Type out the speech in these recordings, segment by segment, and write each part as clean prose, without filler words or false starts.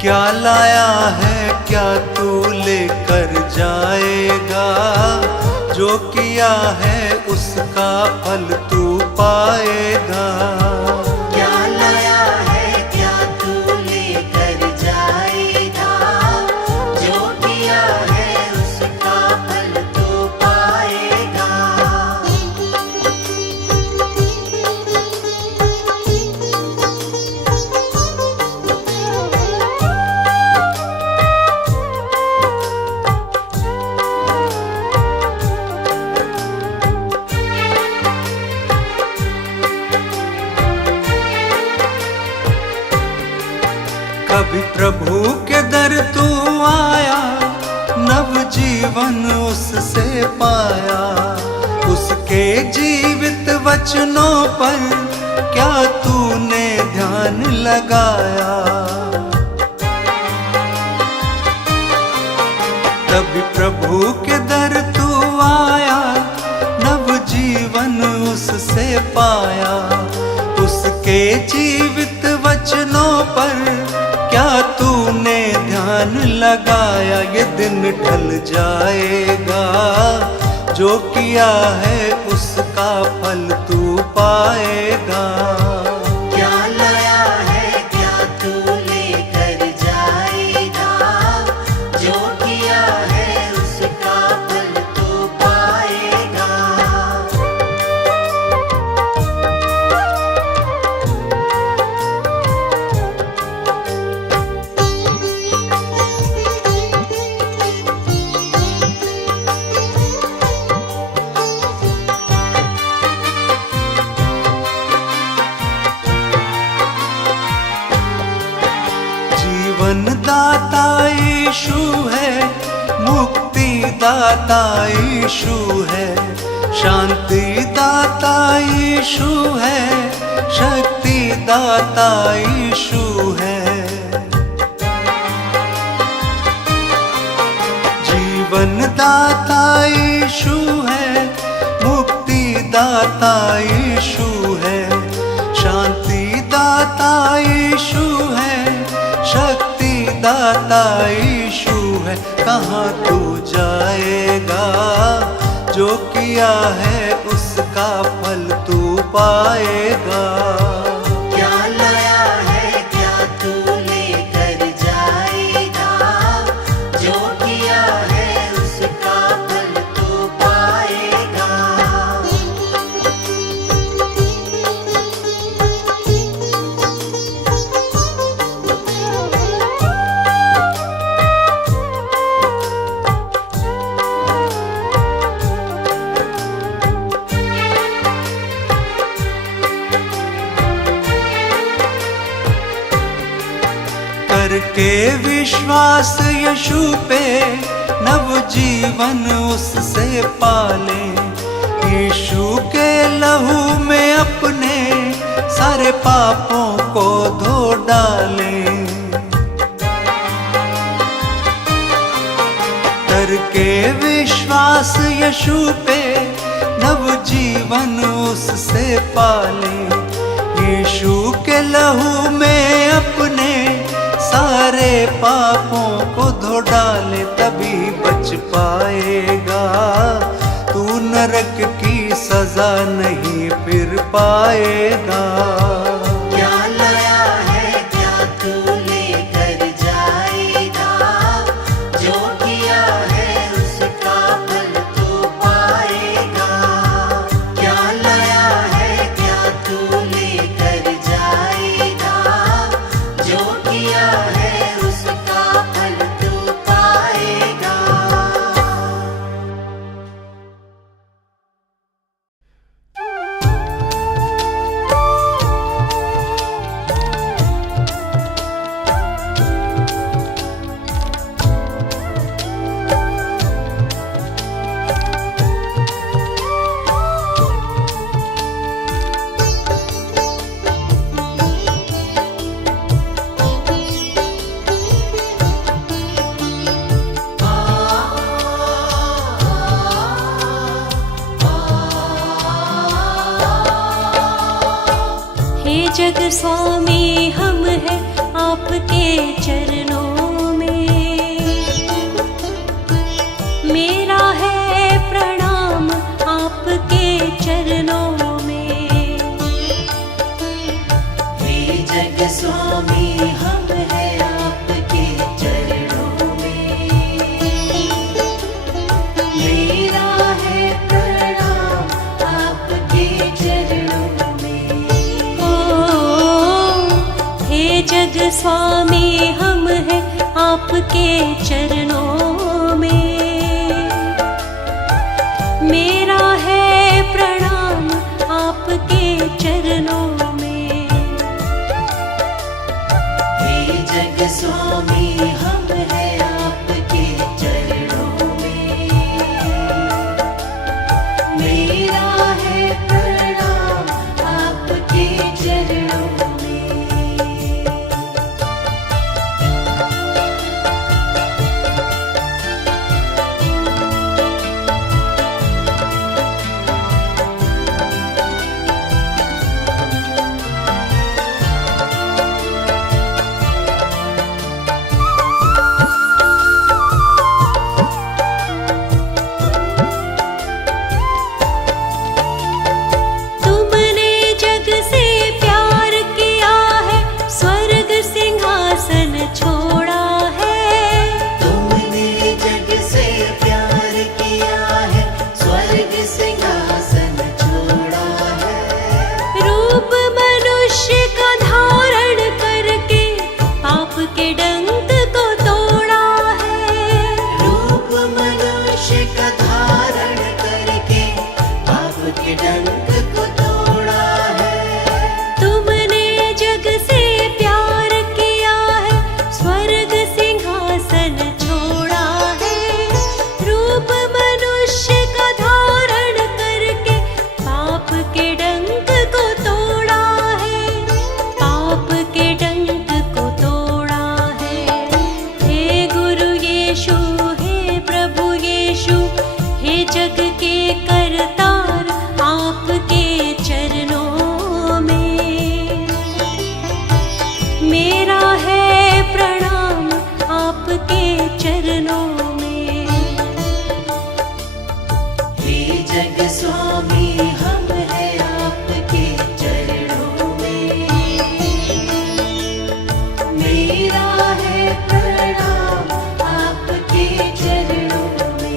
क्या लाया है क्या तू लेकर जाएगा, जो किया है उसका फल तू पाएगा। क्या लाया है क्या तू लेकर जाएगा, जो किया है उसका फल तू पाएगा। कभी प्रभु के दर तू आया, नव जीवन उससे पाया। उसके जीवित वचनों पर क्या तूने ध्यान लगाया। कभी प्रभु के दर तू आया, नव जीवन उससे पाया। उसके जीवित वचनों पर क्या तूने ध्यान लगाया। ये दिन ढल जाएगा, जो किया है उसका फल तू पाएगा। क्या लाया है क्या तू लेकर जाएगा, जो किया है उसका फल तू पाएगा। जीवन दाता यीशु है, मुक्ति दाता यीशु है, शांति दाता यीशु है, शक्ति दाता यीशु है। जीवन दाता यीशु है, मुक्ति दाता यीशु है, शांति दाता यीशु है, शक्ति दाता यीशु है। कहाँ तू जाएगा, जो किया है उसका फल तू पाएगा। क्या लाया है क्या तू लेकर जाएगा, जो किया है उसका फल तू पाएगा। करके विश्वास यीशु पे, नव जीवन उससे पाले। यीशु के लहू में अपने सारे पापों को धो डाले। करके विश्वास यीशु पे, नव जीवन उससे पाले। यीशु के लहू में अपने सारे पापों को धो डाले, तभी बच पाएगा तू। नरक की सजा नहीं फिर पाएगा। क्या लाया है क्या तू लेकर जाएगा, जो किया है उसका फल तू पाएगा। क्या लाया है क्या तू लेकर जाएगा, जो किया है उसका फल तू पाएगा। जग स्वामी हम हैं, आप आपके चरणों में। मेरा है प्रणाम आपके चरणों में। हे जग स्वामी हम हैं आपके चरणों में। मेरा है प्रणाम आपके चरणों में। ओ हे जग स्वामी हम हैं आपके चरणों में। मेरा है प्रणाम आपके चरणों में। हे जग स्वामी हम हैं आपके चरणों में। मेरा है प्रणाम आपके चरणों में। तुमने जग से प्यार किया है, स्वर्ग सिंहासन छोड़ा है। तुमने जग से प्यार किया है, स्वर्ग सिंहासन छोड़ा है। रूप मनुष्य का धारण करके पाप के डंक को तोड़ा है। रूप मनुष्य का धारण करके पाप के डंक को तोड़ा है। तुमने जग से प्यार किया है, स्वर्ग सिंहासन छोड़ा है। रूप मनुष्य का धारण करके पाप के डंक को तोड़ा है। पाप के डंक को तोड़ा है। हे गुरु यीशु, हे प्रभु यीशु, हे जग के करतार आपके चरणों में। मेरा है प्रणाम आपके चरणों में। हे जग स्वामी हम हैं आपके चरणों में। मेरा है प्रणाम आपके चरणों में।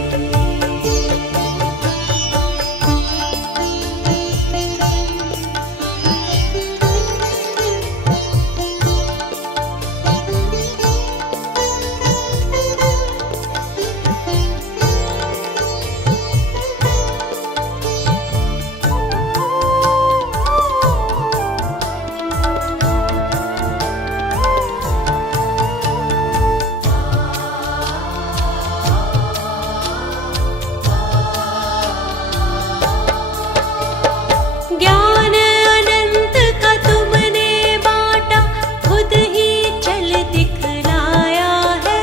ज्ञान अनंत का तुमने बांटा, खुद ही चल दिखलाया है।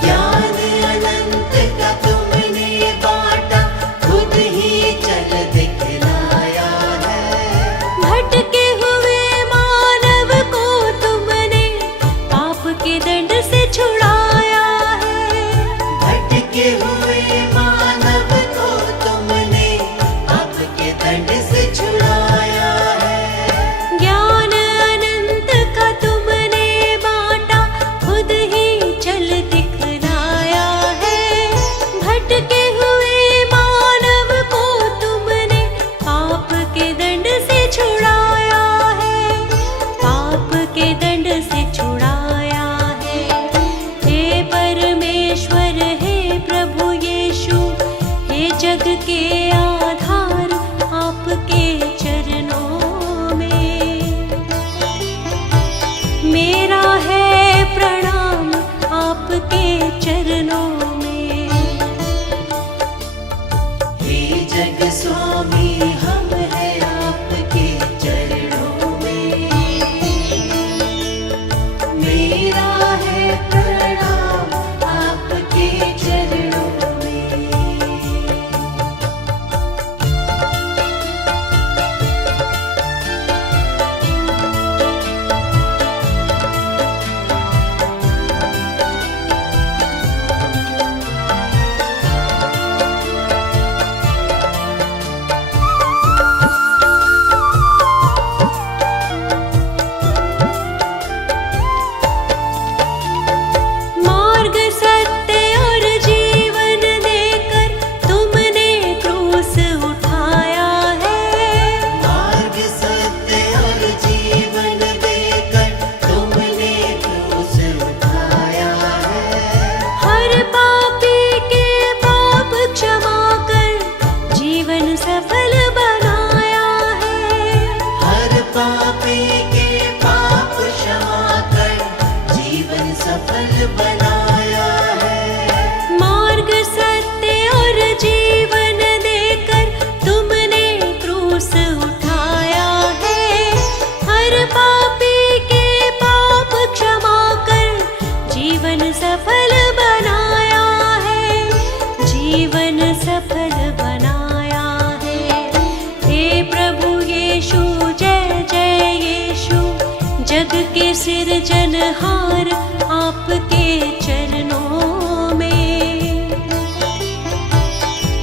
ज्ञान अनंत का तुमने बांटा, खुद ही चल दिखलाया है। भटके हुए मानव को तुमने पाप के दंड से छुड़ाया है। भटके हुए मानव को तुमने पाप के दंड से छुड़ाया है। ज्ञान अनंत का तुमने बांटा, खुद ही चल दिखलाया है। भटके हुए मानव को तुमने पाप के दंड से छुड़ाया है। पाप के दंड से छुड़ाया है। हे परमेश्वर, हे प्रभु यीशु, हे जग के आधार आपके चरणों में। मेरा है प्रणाम आपके चरणों में। हे जग स्वामी हम हैं आपके चरणों में। मेरा है प्रणाम आपके चरणों में। जीवन सफल बनाया है। हर पापी के पाप क्षमा कर जीवन सफल बनाया है। मार्ग सत्य और जीवन देकर तुमने क्रूस उठाया है। हर पापी के पाप क्षमा कर जीवन सफल बनाया है, जीवन सफल बनाया है। हे प्रभु यीशु, जय जय यीशु, जग के सिरजनहार आपके चरणों में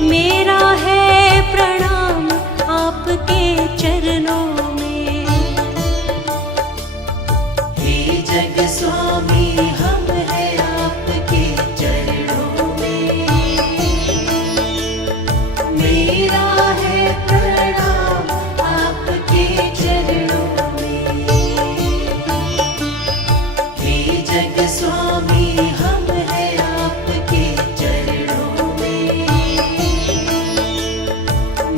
मेरा है प्रणाम आपके चरणों में। हे जग स्वामी हम हैं आपके चरणों में, मेरा है प्रणाम आपके चरणों में। हे जग स्वामी हम हैं आपके चरणों में,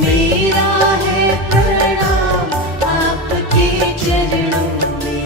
मेरा है प्रणाम आपके चरणों में।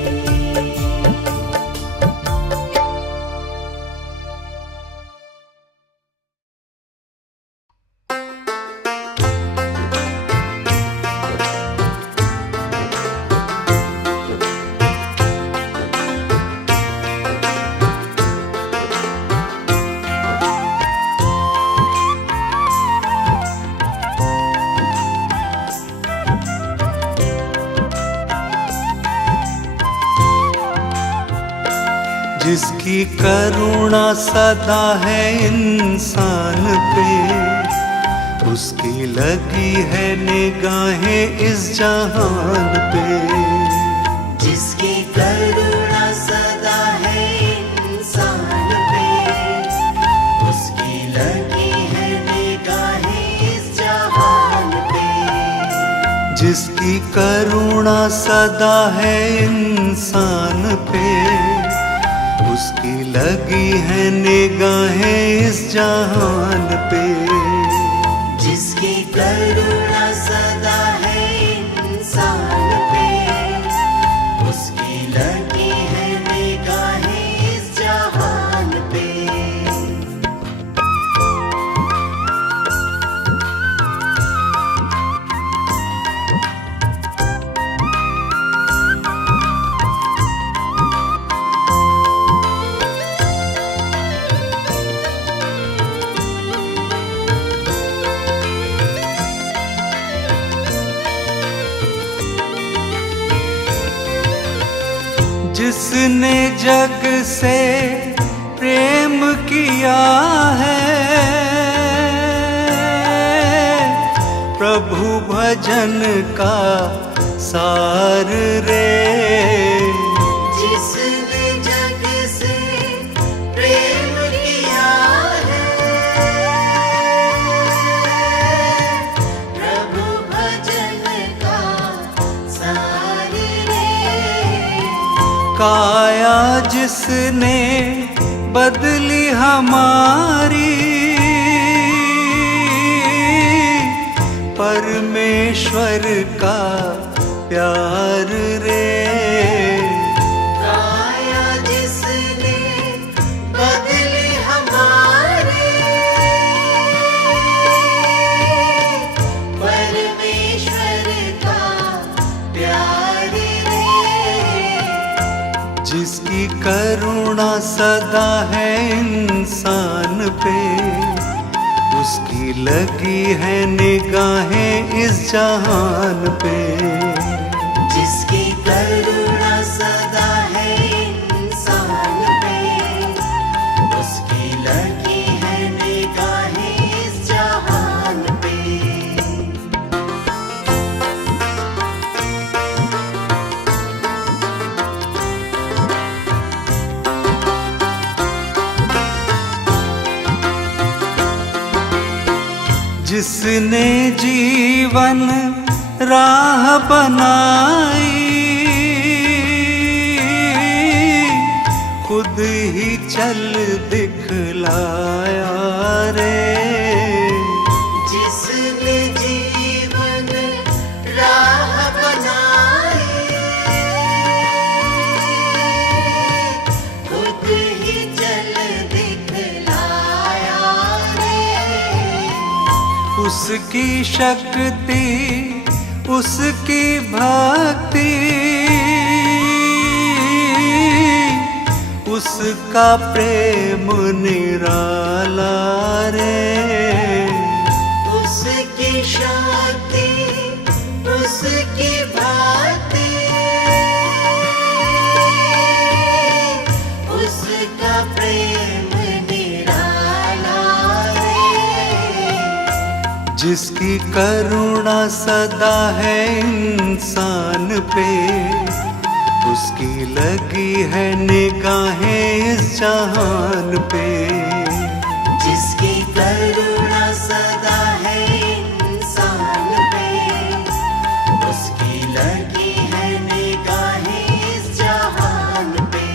जिसकी करुणा सदा है इंसान पे, उसकी लगी है निगाहें इस जहान पे। जिसकी करुणा सदा है इंसान पे, उसकी लगी है निगाहें इस जहान पे। जिसकी करुणा सदा है इंसान पे, उसकी लगी है निगाहें इस जहान पे। जिसकी करुणा सदा है इंसान पे, उसकी लगी है निगाहें इस जहान पे। जिसने जग से प्रेम किया है, प्रभु भजन का सार रे। जिसने जग से प्रेम किया है, प्रभु भजन का सार रे। काया जिसने बदली हमारी, परमेश्वर का प्यार रे। काया जिसने बदली हमारी, परमेश्वर का प्यार रे। जिसकी करुणा सदा है इंसान पे, उसकी लगी है निगाहें इस जहान पे। जिसकी करुणा सदा है इंसान पे, उसकी लगी है निगाहें इस जहान पे। जिसने जीवन राह बनाई, खुद ही चल दिखलाया रे। जिसने जीवन उसकी शक्ति उसकी भक्ति उसका प्रेम निराला रे। उसकी शक्ति उसकी भक्ति उसका प्रेम निराला रे। जिसकी करुणा सदा है इंसान पे, उसकी लगी है निगाहें इस जहान पे। जिसकी करुणा सदा है इंसान पे, उसकी लगी है निगाहें इस जहान पे।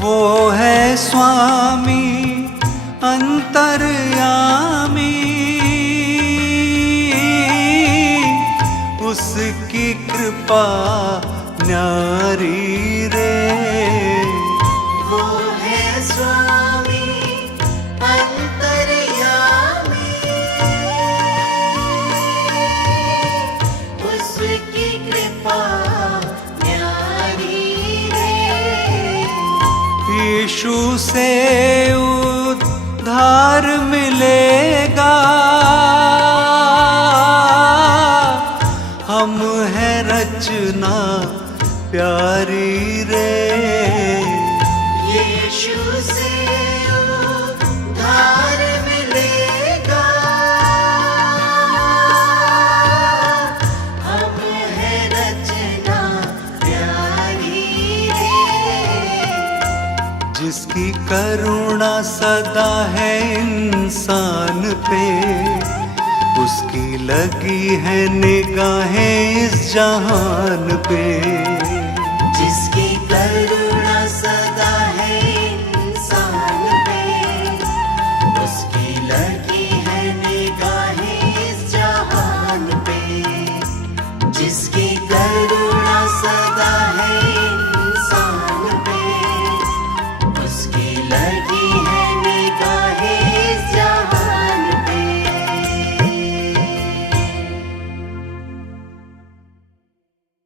वो है स्वामी अंतर्यामी, उसकी कृपा न्यारी रे। वो है स्वामी अंतर्यामी, उसकी कृपा न्यारी रे। यीशु से उद्धार मिलेगा, हम है रचना प्यारी रे। यीशु से उद्धार मिलेगा, हम है रचना प्यारी रे। जिसकी करुणा सदा है इंसान पे, उसकी लगी है निगाहें इस जहान पे। जिसकी करुणा सदा है इंसान पे, उसकी लगी है निगाहें इस जहान पे। जिसकी करुणा सदा है इंसान